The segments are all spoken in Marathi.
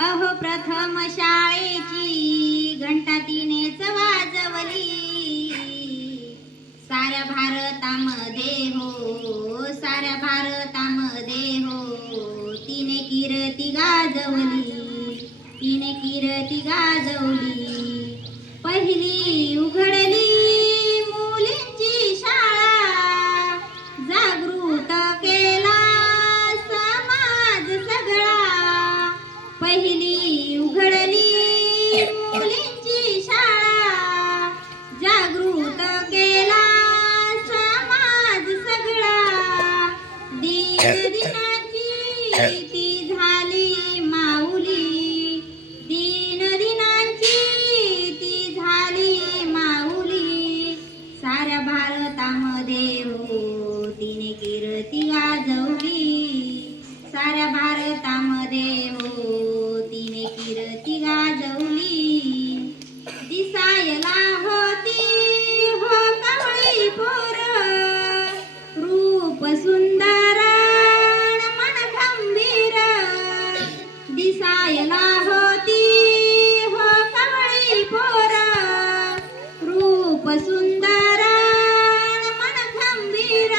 अहो प्रथम शाळेची घंटा तिनेच वाजवली, साऱ्या भारतामध्ये हो, साऱ्या भारतामध्ये हो, तिने कीर्ती गाजवली, तिने कीर्ती गाजवली. पहिली उघडली मुलींची शाळा, जागृत केला समाज सगळा. पहिली उघडली मुलींची शाळा, जागृत केला समाज सगळा. दीन दिनाची ती झाली माऊली, दीन दिनांची ती झाली माऊली. साऱ्या भारतामध्ये हो, तिने कीर्ती गाजवली, साऱ्या भारतामध्ये हो, तिने कीर्ती गाजवली. दिसायला होती हो कवळी पोरं, रूप सुंदर न मन खंबीर. दिसायला होती हो कवळी पोरं, रूप सुंदर न मन खंबीर.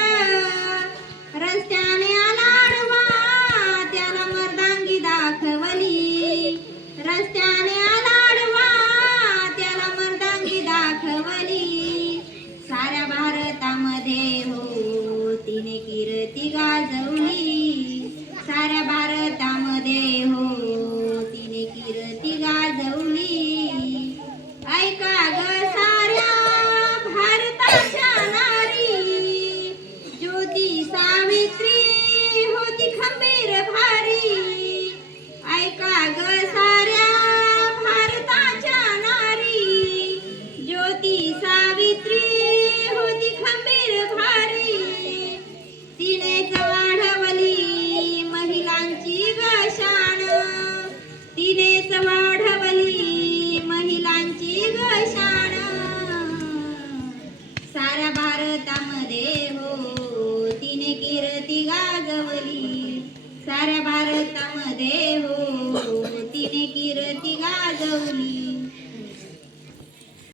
रस्त्याने आलाडवा त्याला मर्दांगी दाखवली, रस्त्याने आलाडवा त्याला मर्दांगी दाखवली. साऱ्या भारतामध्ये हो, तिने कीर्ती गाजवली, साऱ्या भारतामध्ये हो, तिने कीर्ती गाजवली. ऐका ग साऱ्या भारताच्या नारी, ज्योती सावित्री होती खंबीर भारी. ऐका ग साऱ्या भारताच्या नारी, ज्योती सावित्री होती खंबीर भारी. तिनेच वाढवली महिलांची ग शान, तिनेच